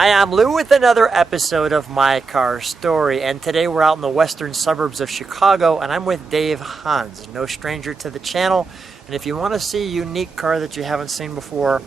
Hi, I'm Lou with another episode of My Car Story, and today we're out in the western suburbs of Chicago, and I'm with Dave Hans, no stranger to the channel. And if you want to see a unique car that you haven't seen before,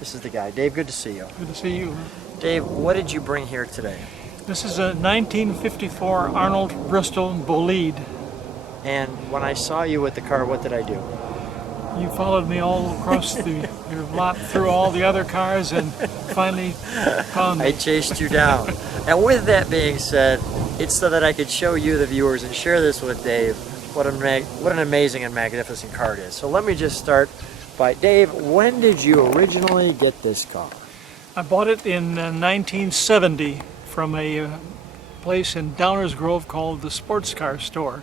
this is the guy. Dave, good to see you. Good to see you. Dave, what did you bring here today? This is a 1954 Arnolt-Bristol Bolide. And when I saw you with the car, what did I do? You followed me all across your lot through all the other cars and finally found me. I chased you down. And with that being said, it's so that I could show you, the viewers, and share this with Dave, what an amazing and magnificent car it is. So let me just start by, Dave, when did you originally get this car? I bought it in 1970 from a place in Downers Grove called the Sports Car Store.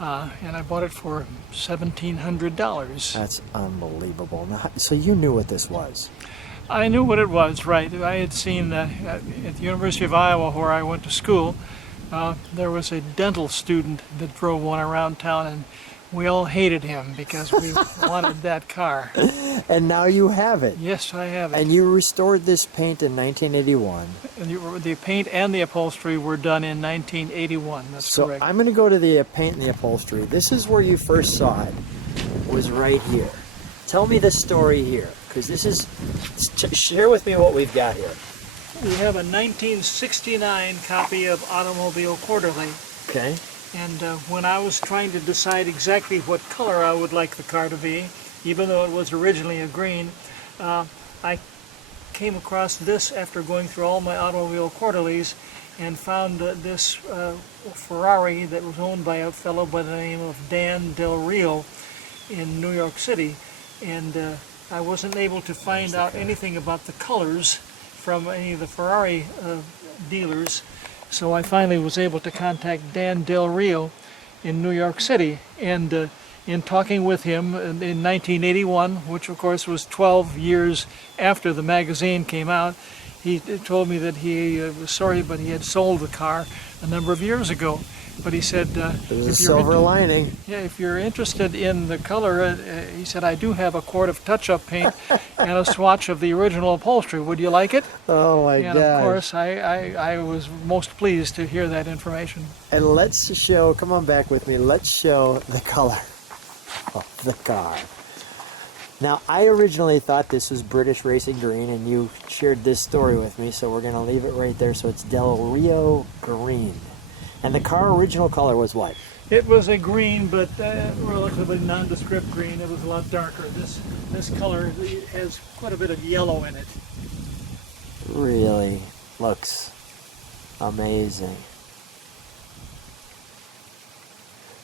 And I bought it for $1,700. That's unbelievable. Now, so you knew what this was? I knew what it was, right. I had seen at the University of Iowa, where I went to school, there was a dental student that drove one around town, and we all hated him because we wanted that car. And now you have it. Yes, I have it. And you restored this paint in 1981. And the paint and the upholstery were done in 1981. That's correct. So I'm going to go to the paint and the upholstery. This is where you first saw it, was right here. Tell me the story here, because this is, share with me what we've got here. We have a 1969 copy of Automobile Quarterly. Okay. And when I was trying to decide exactly what color I would like the car to be, even though it was originally a green, I came across this after going through all my Automobile Quarterlies and found this Ferrari that was owned by a fellow by the name of Dan Del Rio in New York City. And I wasn't able to find out anything about the colors from any of the Ferrari dealers. So I finally was able to contact Dan Del Rio in New York City, and in talking with him in 1981, which of course was 12 years after the magazine came out, he told me that he was sorry, but he had sold the car a number of years ago. But he said, there's a silver lining. Yeah, if you're interested in the color, he said, I do have a quart of touch-up paint and a swatch of the original upholstery. Would you like it? Oh my God. And of course, I was most pleased to hear that information. And let's show, come on back with me, let's show the color of the car. Now, I originally thought this was British Racing Green, and you shared this story with me, so we're going to leave it right there. So it's Del Rio Green. And the car original color was what? It was a green, but relatively nondescript green. It was a lot darker. This color has quite a bit of yellow in it. Really looks amazing.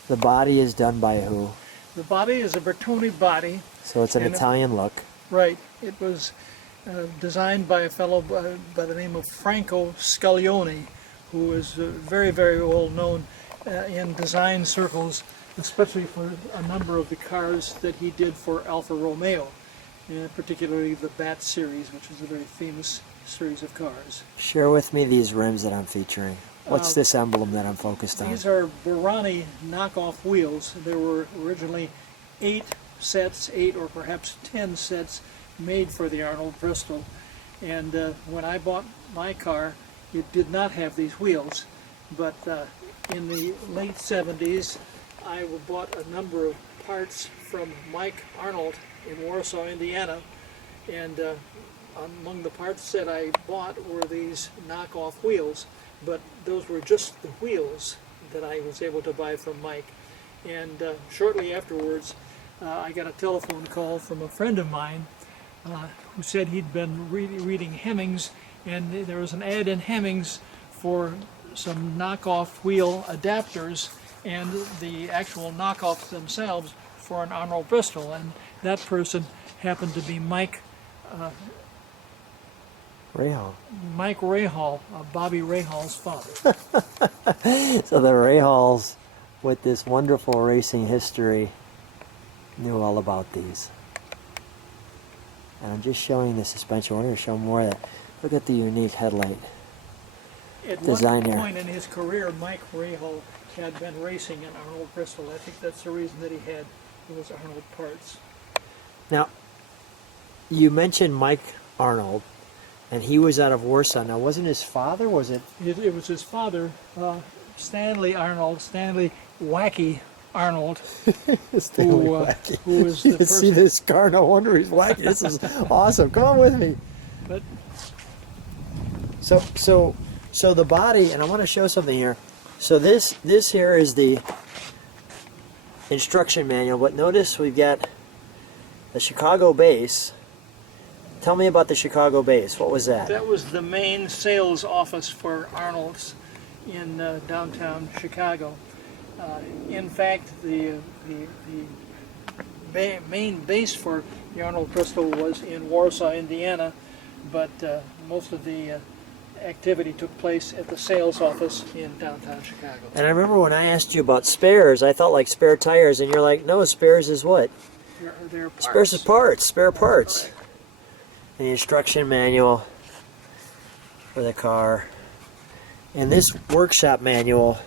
The body is done by who? The body is a Bertone body. So it's an Italian look. Right. It was designed by a fellow by the name of Franco Scaglione, who is very, very well known in design circles, especially for a number of the cars that he did for Alfa Romeo, particularly the Bat series, which is a very famous series of cars. Share with me these rims that I'm featuring. What's this emblem that I'm focused on? These are Burani knockoff wheels. There were originally 8 or perhaps 10 sets made for the Arnolt-Bristol. And when I bought my car, it did not have these wheels, but in the late 70s, I bought a number of parts from Mike Arnolt in Warsaw, Indiana, and among the parts that I bought were these knockoff wheels, but those were just the wheels that I was able to buy from Mike. And shortly afterwards, I got a telephone call from a friend of mine who said he'd been reading Hemmings, and there was an ad in Hemmings for some knockoff wheel adapters and the actual knockoffs themselves for an Arnolt-Bristol, and that person happened to be Mike Rahal. Mike Rahal, Bobby Rahal's father. So the Rahals, with this wonderful racing history, knew all about these. And I'm just showing the suspension. I want to show more of that. Look at the unique headlight design here. At one point in his career, Mike Rahal had been racing in Arnolt-Bristol. I think that's the reason that he had those Arnold parts. Now, you mentioned Mike Arnold, And he was out of Warsaw. Now, wasn't his father, was it? It was his father, Stanley Wacky Arnold, Stanley who Wacky. who was You the can see person. this car, no wonder he's wacky. This is awesome. Come on with me. But So the body, and I want to show something here. So this here is the instruction manual, but notice we've got the Chicago base. Tell me about the Chicago base. What was that? that was the main sales office for Arnold's in downtown Chicago. In fact, the main base for the Arnold-Bristol was in Warsaw, Indiana, but most of the activity took place at the sales office in downtown Chicago. And I remember when I asked you about spares, I thought like spare tires, and you're like, no, spares is what? They're parts. Spares is parts, spare That's parts. correct. The instruction manual for the car. And this workshop manual,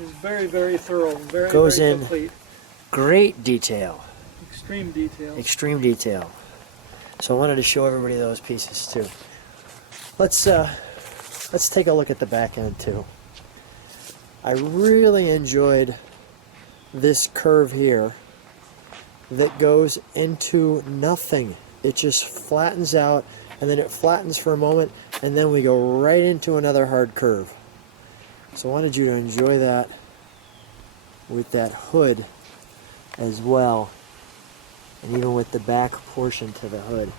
It's very, very thorough, very, Goes very in- complete. great detail, Extreme detail. extreme detail. So I wanted to show everybody those pieces too. Let's take a look at the back end too. I really enjoyed this curve here that goes into nothing. It just flattens out, and then it flattens for a moment, and then we go right into another hard curve. So I wanted you to enjoy that with that hood as well, and even with the back portion to the hood.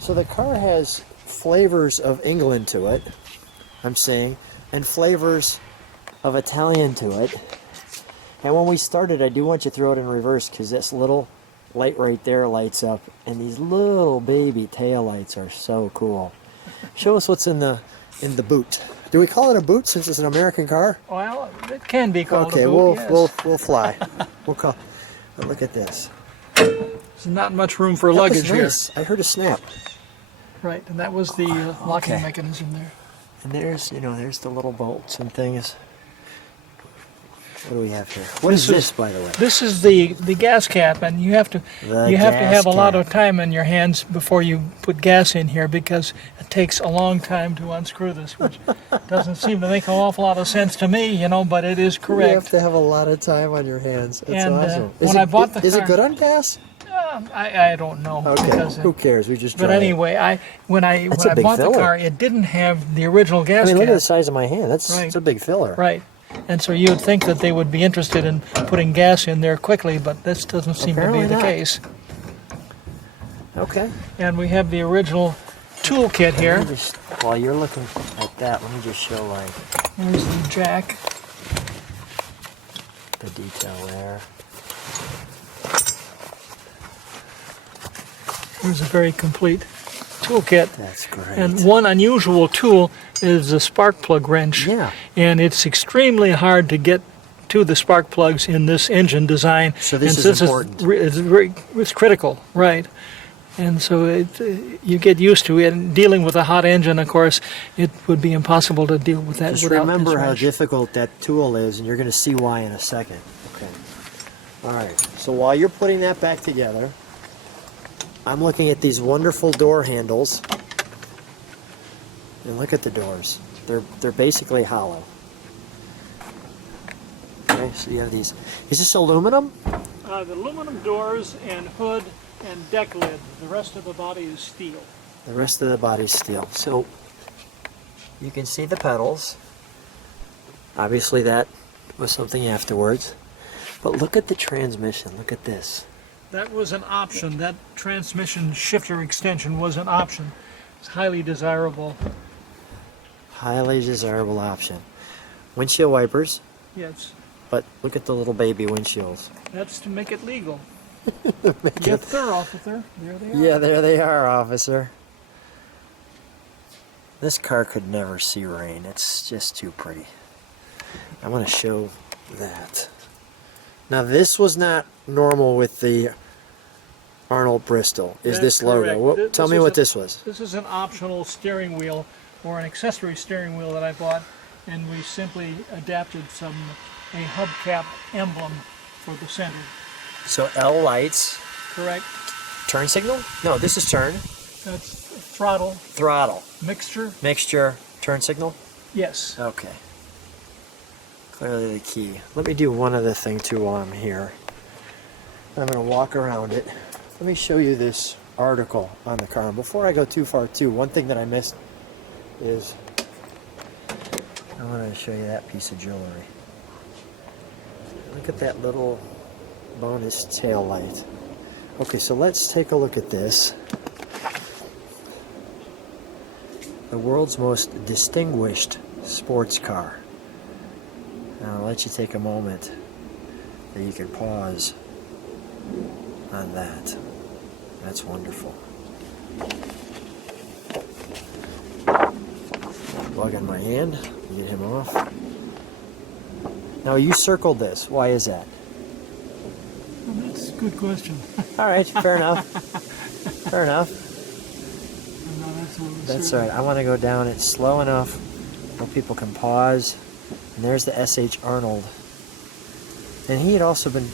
So the car has flavors of England to it, I'm saying, and flavors of Italian to it. And when we started, I do want you to throw it in reverse, because this little light right there lights up, and these little baby tail lights are so cool. Show us what's in the boot. Do we call it a boot since it's an American car? Well, it can be called Okay, a boot, yes. we'll fly. We'll call. But look at this. There's not much room for That was luggage here. nice. I heard a snap. Right, and that was the locking Okay. mechanism there. And there's the little bolts and things. What do we have here? What is this, by the way? This is the gas cap, and you have to The have a lot gas of time in your hands before you put gas in here, because it takes a long time to unscrew this, which doesn't seem to make an awful lot of sense to me, but it is You have correct. to have a lot of time on your hands. That's And, awesome. when I bought the is it car- good on gas? I don't know. Okay. Because, Who cares? We just but drive it. anyway, when I That's a big bought the filler. car, it didn't have the original gas I mean, look cap. at the size of my hand. That's Right. it's a big filler. Right. And so you would think that they would be interested in putting gas in there quickly, but this doesn't seem Apparently to be the not. case. Okay. And we have the original toolkit here. Let me just, while you're looking at that, let me just show There's the jack. the detail there. There's a very complete toolkit. That's great. And one unusual tool is the spark plug wrench. Yeah. And it's extremely hard to get to the spark plugs in this engine design. So this And is important. It's critical, right? And so you get used to it. And dealing with a hot engine, of course, it would be impossible to deal with that Just without remember this how wrench. difficult that tool is, and you're going to see why in a second. Okay. All right. So while you're putting that back together, I'm looking at these wonderful door handles. And look at the doors. They're basically hollow. Okay, so you have these. Is this aluminum? The aluminum doors and hood and deck lid. The rest of the body is steel. The rest of the body's steel. So you can see the pedals. Obviously that was something afterwards. But look at the transmission. Look at this. That was an option. That transmission shifter extension was an option. It's highly desirable. Highly desirable option. Windshield wipers, Yes, but look at the little baby windshields. that's to make it legal. Make Yes, it- sir, officer. There they are. Yeah, there they are, officer. This car could never see rain. It's just too pretty. I want to show that. Now this was not normal with the Arnolt-Bristol. Is That's this logo? correct. What, This tell me is what a- this was. This is an optional steering wheel, or an accessory steering wheel that I bought, and we simply adapted a hubcap emblem for the center. So L lights, Correct? turn signal? No, this is turn. That's throttle, Throttle. mixture. Mixture. Turn signal? Yes. Okay. Clearly the key. Let me do one other thing too while I'm here. I'm going to walk around it. Let me show you this article on the car. And before I go too far too, one thing that I missed is I want to show you that piece of jewelry. Look at that little bonus tail light. Okay, so let's take a look at this. The world's most distinguished sports car. Now I'll let you take a moment that you can pause on that. That's wonderful. Plug in my hand, get him off. Now you circled this. Why is that? Well, that's a good question. All right, fair enough. Fair enough. No, That's all right. I want to go down it slow enough where people can pause. And there's the S.H. Arnold. And he had also been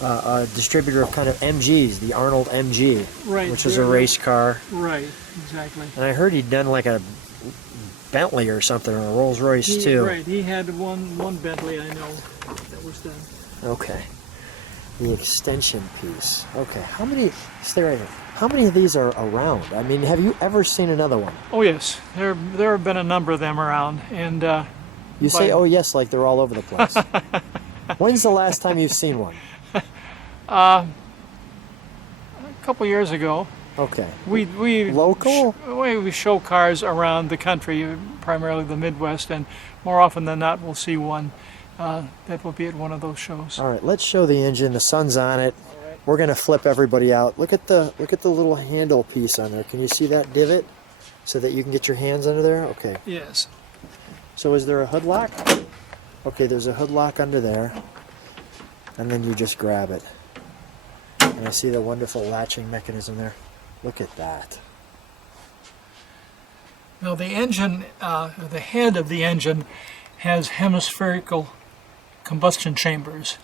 a distributor of kind of MGs, the Arnold MG, Right, which was a race car. Right, exactly. And I heard he'd done like a Bentley or something, or a Rolls Royce too. Right, he had one Bentley I know that was done. Okay. The extension piece. Okay, how many, stay right here. How many of these are around? I mean, have you ever seen another one? Oh yes, there have been a number of them around, and You say, oh yes, like they're all over the place. When's the last time you've seen one? a couple years ago, Okay. we Local? we show cars around the country, primarily the Midwest, and more often than not, we'll see one that will be at one of those shows. All right, let's show the engine. The sun's on it. All right. We're gonna flip everybody out. Look at the little handle piece on there. Can you see that divot, so that you can get your hands under there? Okay. Yes. So is there a hood lock? Okay, there's a hood lock under there, and then you just grab it. And I see the wonderful latching mechanism there. Look at that. Now the engine, the head of the engine, has hemispherical combustion chambers,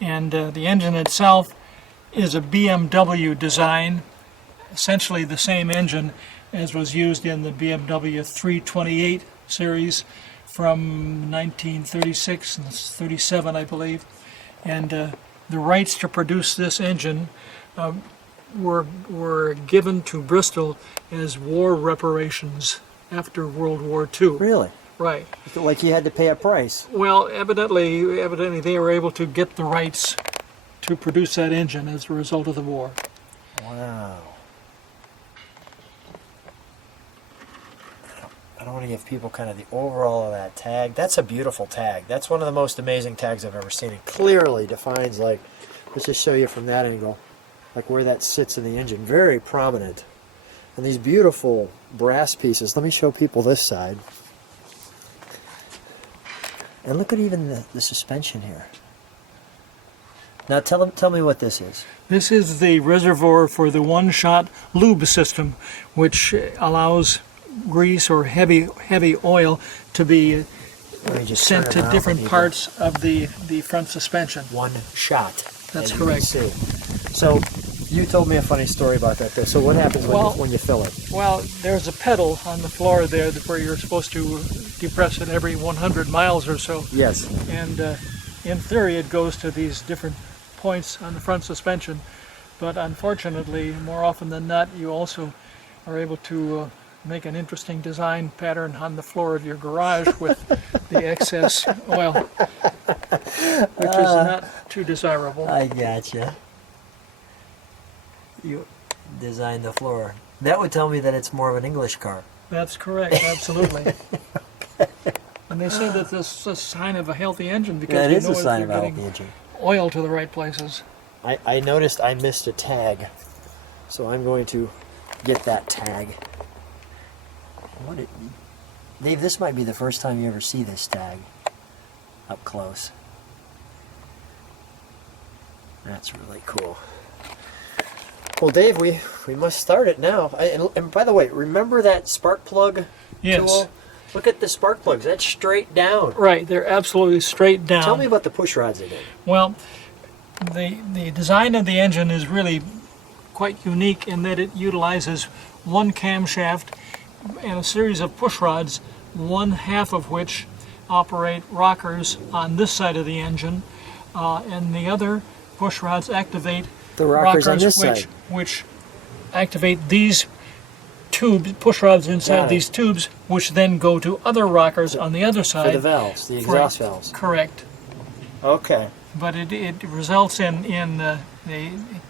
and the engine itself is a BMW design, essentially the same engine as was used in the BMW 328 series from 1936 and 37, I believe. And the rights to produce this engine were given to Bristol as war reparations after World War II. Really? Right. Like you had to pay a price. Well, evidently they were able to get the rights to produce that engine as a result of the war. Wow. I don't want to give people kind of the overall of that tag. That's a beautiful tag. That's one of the most amazing tags I've ever seen. It clearly defines, like, let's just show you from that angle, like where that sits in the engine. Very prominent. And these beautiful brass pieces. Let me show people this side. And look at even the suspension here. Now tell me what this is. This is the reservoir for the one-shot lube system, which allows grease or heavy oil to be Let me just sent turn to around for different people. parts of the front suspension. One shot. That's as you can correct. see. So you told me a funny story about that there. So what happens when you fill it? Well, there's a pedal on the floor there where you're supposed to depress it every 100 miles or so. Yes. And in theory it goes to these different points on the front suspension, but unfortunately more often than not you also are able to make an interesting design pattern on the floor of your garage with the excess oil, which is not too desirable. I gotcha. You designed the floor. That would tell me that it's more of an English car. That's correct, absolutely. And they say that this is a sign of a healthy engine because That you is know a if sign you're of a getting healthy engine. oil to the right places. I noticed I missed a tag, so I'm going to get that tag. Dave, this might be the first time you ever see this tag up close. That's really cool. Well, Dave, we must start it now. And by the way, remember that spark plug Yes. tool? Look at the spark plugs. That's straight down. Right, they're absolutely straight down. Tell me about the push rods again. Well, the design of the engine is really quite unique in that it utilizes one camshaft and a series of push rods, one half of which operate rockers on this side of the engine, and the other push rods activate The rockers on this side. which activate these tubes, push rods inside Got it. these tubes, which then go to other rockers on the other side. For the valves, the exhaust valves. Correct. Okay. But it results in the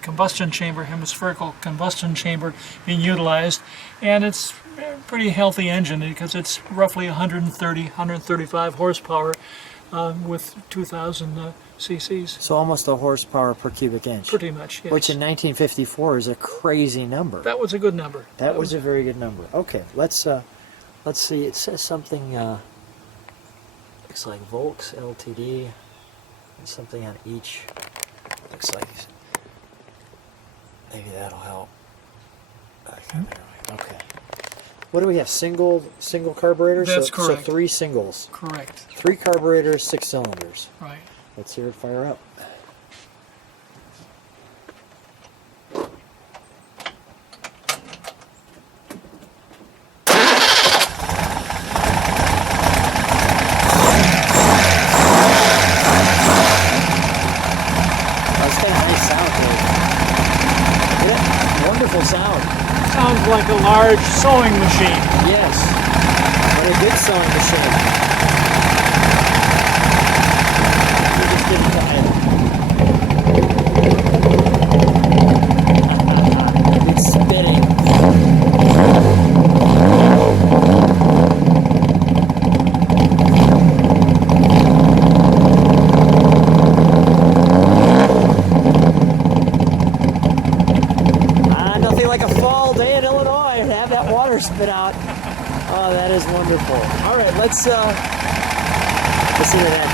combustion chamber, hemispherical combustion chamber being utilized, and it's a pretty healthy engine because it's roughly 130, 135 horsepower with 2,000 cc's. So almost a horsepower per cubic inch. Pretty much, yes. Which in 1954 is a crazy number. That was a good number. That was a very good number. Okay, let's see. It says something. Looks like Volks Ltd. And something on each. Looks like maybe that'll help. Okay. What do we have? Single carburetors. That's so, correct. So 3 singles. Correct. 3 carburetors, 6 cylinders. Right. Let's hear it fire up. Wonderful sound. Sounds like a large sewing machine. Yes, but a good sewing machine. You just didn't die. It's spitting. Nothing like a fall day in Illinois and have that water spit out. Oh, that is wonderful. All right, let's listen to that.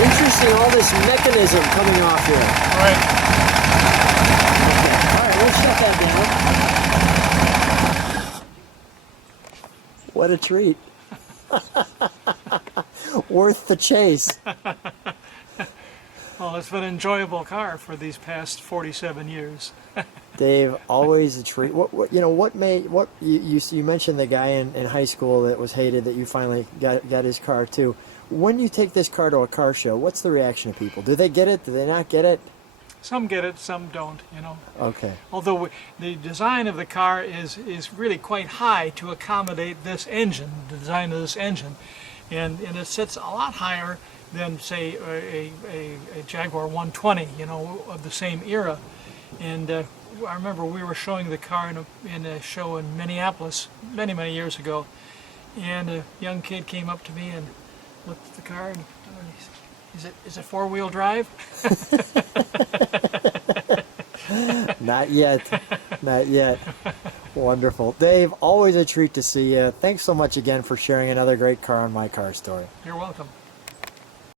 Interesting, all this mechanism coming off here. Right. Okay. All right, let's shut that down. What a treat. Worth the chase. Well, it's been an enjoyable car for these past 47 years. Dave, always a treat. What you mentioned the guy in high school that was hated that you finally got his car too. When you take this car to a car show, what's the reaction of people? Do they get it? Do they not get it? Some get it, some don't, you know. Okay. Although the design of the car is really quite high to accommodate this engine, the design of this engine. And it sits a lot higher than, say, a Jaguar 120, you know, of the same era. And I remember we were showing the car in a show in Minneapolis many years ago, and a young kid came up to me and looked at the car and he said, is it 4-wheel drive? Not yet. Not yet. Wonderful. Dave, always a treat to see you. Thanks so much again for sharing another great car on My Car Story. You're welcome.